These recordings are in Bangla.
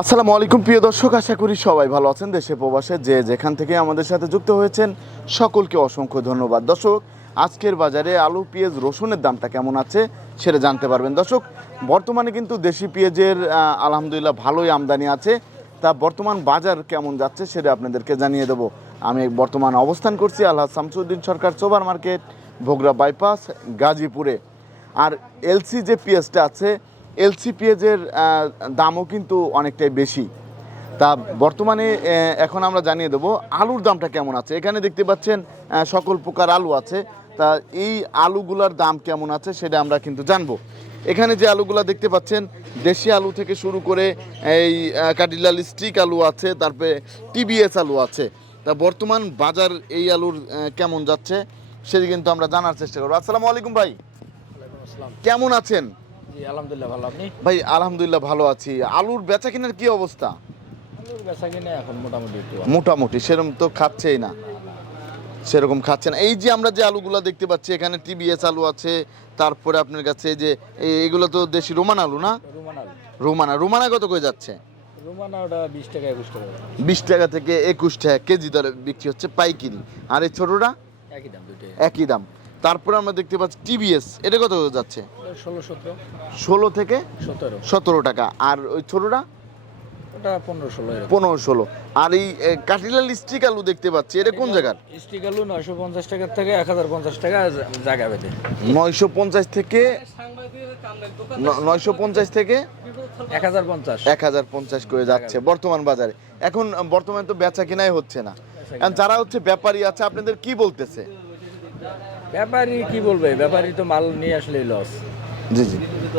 আসসালামু আলাইকুম প্রিয় দর্শক, আশা করি সবাই ভালো আছেন। দেশে প্রবাসে যে যেখান থেকে আমাদের সাথে যুক্ত হয়েছেন সকলকে অসংখ্য ধন্যবাদ। দর্শক, আজকের বাজারে আলু, পেঁয়াজ, রসুনের দামটা কেমন আছে সেটা জানতে পারবেন। দর্শক, বর্তমানে কিন্তু দেশি পেঁয়াজের আলহামদুলিল্লাহ ভালোই আমদানি আছে। তা বর্তমান বাজার কেমন যাচ্ছে সেটা আপনাদেরকে জানিয়ে দেবো। আমি বর্তমান অবস্থান করছি আলহাজ শামসুদ্দিন সরকার সুপার মার্কেট, ভোগড়া বাইপাস, গাজীপুরে। আর এলসি যে পেঁয়াজটা আছে, এলসি পেঁয়াজের দামও কিন্তু অনেকটাই বেশি। তা বর্তমানে এখন আমরা জানিয়ে দেবো আলুর দামটা কেমন আছে। এখানে দেখতে পাচ্ছেন সকল প্রকার আলু আছে। তা এই আলুগুলার দাম কেমন আছে সেটা আমরা কিন্তু জানবো। এখানে যে আলুগুলা দেখতে পাচ্ছেন, দেশি আলু থেকে শুরু করে এই কাটিলাল স্টিক আলু আছে, তারপরে টিবিএস আলু আছে। তা বর্তমান বাজার এই আলুর কেমন যাচ্ছে সেটা কিন্তু আমরা জানার চেষ্টা করবো। আসসালামু আলাইকুম ভাই, কেমন আছেন? আলহামদুলিল্লাহ ভালো। আপনি? ভাই আলহামদুলিল্লাহ ভালো আছি। আলুর বেচা কেনার কি অবস্থা? আলুর বেচা কিনে এখন মোটামুটি একটু মোটামুটি সেরকম তো খাচ্ছেই না, সেরকম খাচ্ছে না। এই যে আমরা যে আলুগুলো দেখতে পাচ্ছি, এখানে টিবিএস আলু আছে, তারপরে আপনার কাছে যে এগুলো তো দেশি রোমান আলু না? রুমান আলু। রোমানা কত করে যাচ্ছে? রুমানা ওটা 20 টাকা 21 টাকা 20 টাকা থেকে 21 টাকা কেজি দরে বিক্রি হচ্ছে পাইকারি। আর এই ছোটটা একই দাম, দুইটাই একই দাম। তারপরে আমরা দেখতে পাচ্ছি টিবিএস, এটা কত করে যাচ্ছে? 16 17 16 থেকে 17 17 টাকা। আর ওই ছোটটা ওটা 15 16 এরকম। 15-16। আর এই কাটিলাল স্টিক আলু দেখতে পাচ্ছি, এটা কোন জায়গার? স্টিক আলু 950 টাকা থেকে 1050 টাকা জায়গা বেঁধে। 950 থেকে 950 থেকে 1050 1050 করে যাচ্ছে বর্তমান বাজারে। এখন বর্তমানে তো বেচা কেনাই হচ্ছে না। এখন যারা হচ্ছে ব্যাপারী আছে, আপনাদের কি বলতেছে? ব্যাপারী কি বলবে? ব্যাপারী তো মাল নিয়ে আসলেই লস। জি জি।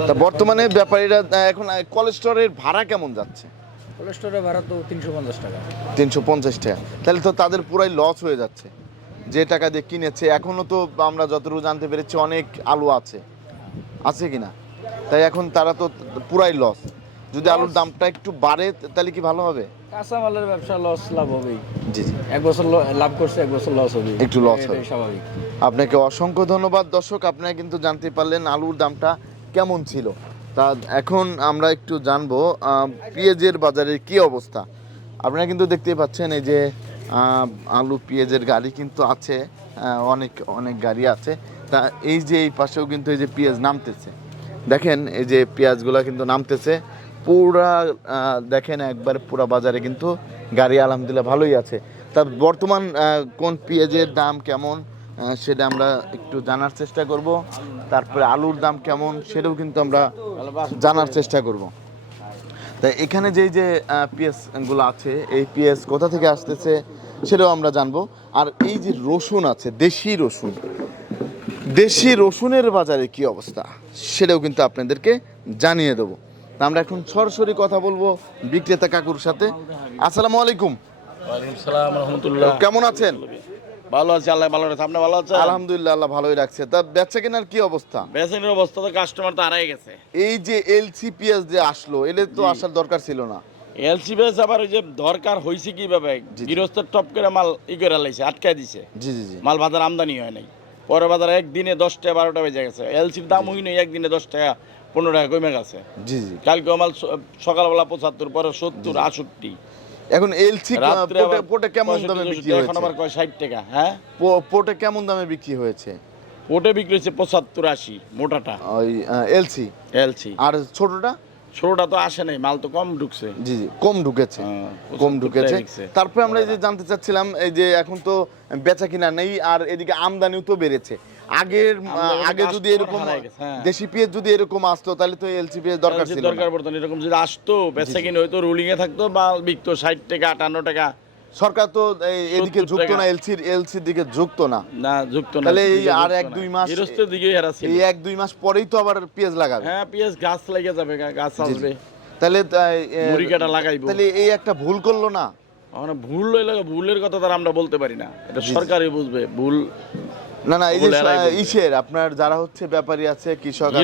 তা বর্তমানে ব্যাপারীরা এখন কোলেস্টোরের ভাড়া কেমন যাচ্ছে? কোলেস্টোরের ভাড়া তো 350 টাকা। 350 টাকা। তাহলে তো তাদের পুরাই লস হয়ে যাচ্ছে। যে টাকা দিয়ে কিনেছে, এখনো তো আমরা যতটুকু জানতে পেরেছি অনেক আলু আছে কিনা। তাই এখন তারা তো পুরাই লস। যদি আলুর দামটা একটু বাড়ে তাহলে কি ভালো হবে? কাঁচামালের ব্যবসা লস লাভ হবেই। জি জি। এক বছর লাভ করছে, এক বছর লস হবে, একটু লস হবে, এটাই স্বাভাবিক। আপনাকে অসংখ্য ধন্যবাদ। দর্শক, আপনারা কিন্তু জানতে পারলেন আলুর দামটা কেমন ছিল। তা এখন আমরা একটু জানবো পেঁয়াজের বাজারের কি অবস্থা। আপনারা কিন্তু দেখতেই পাচ্ছেন এই যে আলু পেঁয়াজের গাড়ি কিন্তু আছে, অনেক অনেক গাড়ি আছে। তা এই যে এই পাশেও কিন্তু এই যে পেঁয়াজ নামতেছে, দেখেন এই যে পেঁয়াজগুলো কিন্তু নামতেছে পুরা। দেখেন একবার পুরা বাজারে কিন্তু গাড়ি আলহামদুলিল্লাহ ভালোই আছে। তা বর্তমান কোন পেঁয়াজের দাম কেমন সেটা আমরা একটু জানার চেষ্টা করব। তারপরে আলুর দাম কেমন সেটাও কিন্তু আমরা জানার চেষ্টা করব। তাই এখানে যেই যে পেঁয়াজগুলো আছে, এই পেঁয়াজ কোথা থেকে আসতেছে সেটাও আমরা জানবো। আর এই যে রসুন আছে, দেশি রসুনের বাজারে কি অবস্থা সেটাও কিন্তু আপনাদেরকে জানিয়ে দেবো। আমরা এখন সরাসরি কথা বলবো বিক্রেতা কাকুর সাথে। আসসালামু আলাইকুম। ওয়ালাইকুম সালাম রাহমাতুল্লাহ। কেমন আছেন? ভালো আছি, আল্লাহ ভালো রাখছে। আপনি ভালো আছেন? আলহামদুলিল্লাহ, আল্লাহ ভালোই রাখছে। তা বেচা কেনার কি অবস্থা? বেসনের অবস্থা তো কাস্টমার তো হারাই গেছে। এই যে এলসি পেঁয়াজ যে আসলো, এলে তো আসার দরকার ছিল না। এলসি বেস আবার ওই যে দরকার হয়েছে কিভাবে, গৃহস্থ টপ করে মাল করে লাইছে, আটকায় দিছে। জি জি জি। মাল বাজার আমদানি হয় নাই। পরে বাজার একদিনে 10 টাকা 12টা বেজে গেছে। এলসির দাম হই নাই, একদিনে 10 টাকা 15 টাকা কমে গেছে। জি জি। কালকে মাল সকালবেলা 75, পরে 70 68। এখন এলসি রাত্রে আবার পোটে কেমন দামে 65, বিক্রি এখন হয়েছে? আবার কয় 60 টাকা। হ্যাঁ, পোটে কেমন দামে বিক্রি হয়েছে? ওটা বিক্রি হচ্ছে 75 80 মোটাটা ওই এলসি। এলসি। আর ছোটটা? ছোটটা তো আসে নাই, মাল তো কম ঢুকছে। জি জি, কম ঢুকেছে। কম ঢুকেছে। তারপরে আমরা এই যে জানতে চাচ্ছিলাম, এই যে এখন তো বেচা কিনা নেই, আর এদিকে আমদানিও তো বেড়েছে। আগে যদি এরকম দেশি পেঁয়াজ যদি এরকম আসতো তাহলে তো এলসি পেঁয়াজ দরকার ছিল না। দরকার পড়তো না। এরকম যদি আসতো, বেচা কিনে হয়তো রুলিং এ থাকতো, মাল বিকতো 60 টাকা 58 টাকা। সরকার তো এদিকে যুক্ত না, এলসির দিকে যুক্ত না। না, যুক্ত না। তাহলে এই আর 1-2 মাস, গৃহস্থের দিকেই হারাছে। এই 1-2 মাস পরেই তো আবার পেঁয়াজ লাগাবে। হ্যাঁ, পেঁয়াজ গাছ লেগে যাবে, গাছ আসবে, তাহলে মুড়ি কাটা লাগাইবো। তাহলে এই একটা ভুল করলো না? আমরা ভুল হইলে, ভুলের কথা তার আমরা বলতে পারি না, এটা সরকারই বুঝবে ভুল। না না, এই যে ইসের আপনার যারা হচ্ছে ব্যাপারী আছে, কৃষক আছে,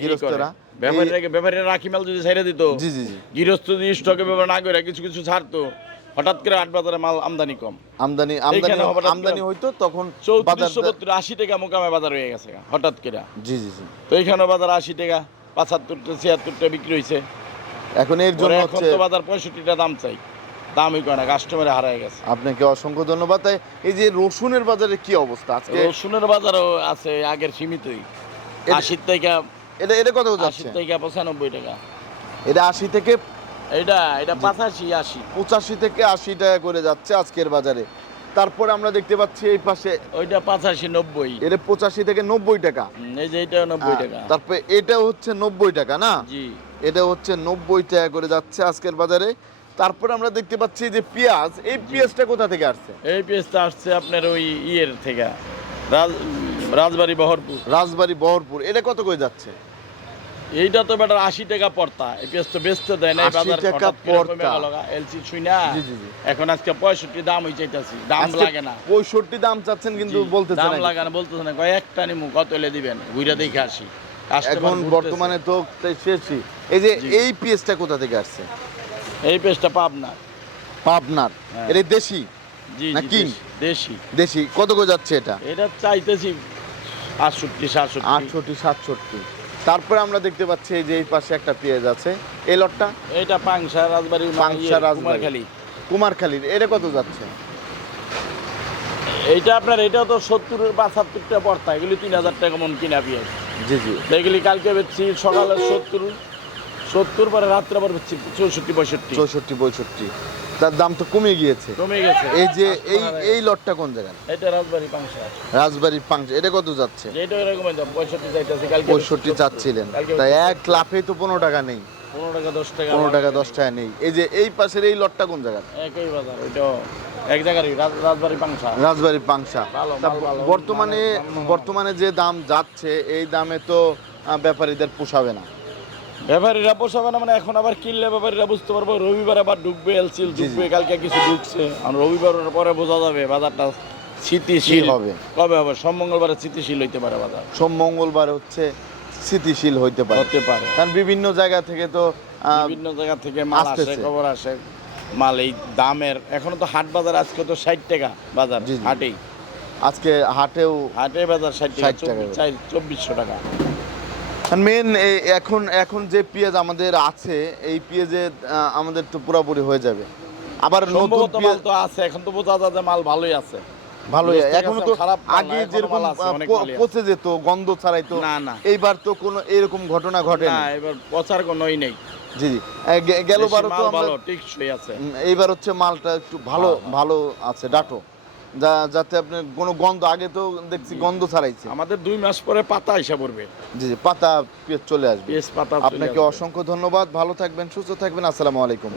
গৃহস্থরা ব্যাপারীরা রাখি মাল যদি ছেড়ে দিত, জি জি জি, গৃহস্থ যদি স্টকে ব্যবহার না করে কিছু কিছু ছাড়তো, হঠাৎ করে হাট বাজারে মাল আমদানি কম, আমদানি হইতো, তখন 34 80 টাকা মোকামে বাজার হয়ে গেছে হঠাৎ করে। জি জি জি। তো এইখানে বাজার 80 টাকা 75 76 টাকা বিক্রি হয়েছে। এখন এর জন্য এখন হচ্ছে তো বাজার 65 দাম চাই, দামই করে না, কাস্টমারে হারায় গেছে। আপনাকে অসংখ্য ধন্যবাদ। তাই এই যে রসুনের বাজারে কি অবস্থা আজকে? রসুনের বাজারও আছে আগের সীমিতই, 80 থেকে এটা এটা কত যাচ্ছে? 80 থেকে 95 টাকা। এটা 80 থেকে এটা 85 80। 85 থেকে 80 টাকা করে যাচ্ছে আজকের বাজারে। তারপরে আমরা দেখতে পাচ্ছি এই পাশে ওইটা 85 90। এটা 85 থেকে 90 টাকা। এই যে এটা 90 টাকা। তারপরে এটা হচ্ছে 90 টাকা না? জি। এটা হচ্ছে 90 টাকা করে যাচ্ছে আজকের বাজারে। তারপরে আমরা দেখতে পাচ্ছি যে পেঁয়াজ, এই পেঁয়াজটা কোথা থেকে আসছে? এই পেঁয়াজটা আসছে আপনার ওই ইয়ের থেকে, রাজবাড়ি বহরপুর। রাজবাড়ী বহরপুর। এটা কত করে যাচ্ছে? এইটা তো বেটার 80 টাকা পড়তা, এই পেঁয়াজ তো বেচতে দেয় না, 80 বাজার টাকা হঠাৎ করে কমে পড়তা। গেল এলসি ছুই না। জি, জি, জি। এখন আজকে 65 দাম হই চাইতাছি, দাম আজকে লাগে না। 65 দাম চাচ্ছেন কিন্তু জি, বলতেছেন দাম না। লাগে না, বলতেছে না, কয় একটা নিমু কত এলে দিবেন, ঘুরে দেখে আসি। এখন কাস্টমার বর্তমানে তো শেষই। এই যে জি। এই পেঁয়াজটা কোথা থেকে আসছে? এই পেঁয়াজটা পাবনা। পাবনার। হ্যাঁ। এটা দেশি জি না জি, কিং? দেশি। দেশি। কত করে যাচ্ছে এটা? এটা চাইতেছি 68 67। 68 67। তারপরে আমরা দেখতে পাচ্ছি এই যে এই পাশে একটা পেঁয়াজ আছে, এই লটটা এটা পাংশা রাজবাড়ি, পাংশা রাজবাড়ি। কুমারখালী। কুমারখালীর। এটা কত যাচ্ছে? এইটা আপনার, এটা তো 70 75 টাকা পড়তা, এগুলি 3000 টাকা মন কিনা পেঁয়াজ। জি জি। এগুলি কালকে বেচছি সকালে 70 পরে রাত্রে আবার বেচছি 64 65। 64 62। তার দাম তো কমে গিয়েছে। কমে গেছে। এই যে এই কাস্টমার এই লটটা কোন জায়গায়? এটা রাজবাড়ি পাংশা। রাজবাড়ির পাংশা। এটা কত যাচ্ছে? যেটা এরকম দাম 65 চাইতেছি, কালকে 65 চাচ্ছিলেন। কালকে তাই এক লাফে তো 15 টাকা নেই। 15 টাকা 10 টাকা। 15 টাকা 10 টাকা নেই। এই যে এই পাশের এই লটটা কোন জায়গায়? একই বাজার, ওইটা এক জায়গারই, রাজবাড়ি পাংশা। রাজবাড়ির পাংশা। ভালো, তা মাল ভালো। বর্তমানে যে দাম যাচ্ছে এই দামে তো ব্যাপারীদের পোষাবে না। ব্যাপারীরা পোষাবে না মানে, এখন আবার কিনলে ব্যাপারীরা বুঝতে পারবো, রবিবার আবার ঢুকবে, এলসিল জি, জি। ঢুকবে, কালকে কিছু ঢুকছে, আর রবিবারের পরে বোঝা যাবে বাজারটা স্থিতিশীল কি হবে। কবে হবে। সোম মঙ্গলবারে স্থিতিশীল হইতে পারে বাজার, সোম মঙ্গলবার হচ্ছে স্থিতিশীল হইতে পারে। হতে পারে। কারণ বিভিন্ন জায়গা থেকে তো বিভিন্ন জায়গা থেকে মাল আসে, আসতেছে। খবর আসে, মাল এই দামের। এখনো তো হাট বাজার, আজকে তো 60 টাকা বাজার। জি, জি। হাটেই আজকে হাটেও হাটে বাজার 60 60 টাকা, টাকা। 2400 টাকা। মেন এখন এখন যে পেঁয়াজ আমাদের আছে এই পেঁয়াজে আমাদের তো পুরোপুরি হয়ে যাবে। আবার নতুন সম্ভবত মাল পেঁয়াজ তো আছে, এখন তো বোঝা যায় যে মাল ভালোই আছে। ভালোই। বুঝতে এখনো গেছে, তো খারাপ মাল না, আগে এখনো যেরকম মাল আছে, অনেক মালই আছে। পচে যেত, গন্ধ ছাড়াইতো, না, না। এইবার তো কোনো এরকম ঘটনা ঘটে না, না। এবার পচার কোনোই নেই। জি জি। গেল দেশি বারো তো মাল আমরা ভালো, টিকসই আছে। এইবার হচ্ছে মালটা একটু ভালো ভালো আছে ডাটো, যাতে আপনি কোনো গন্ধ, আগে তো দেখছি গন্ধ ছাড়াইছে। আমাদের 2 মাস পরে পাতা হিসাব করবে, জি জি, পাতা পেঁয়াজ চলে আসবে। পেঁয়াজ পাতা চলে আপনাকে আসবে। অসংখ্য ধন্যবাদ। ভালো থাকবেন, সুস্থ থাকবেন। আসসালামু আলাইকুম।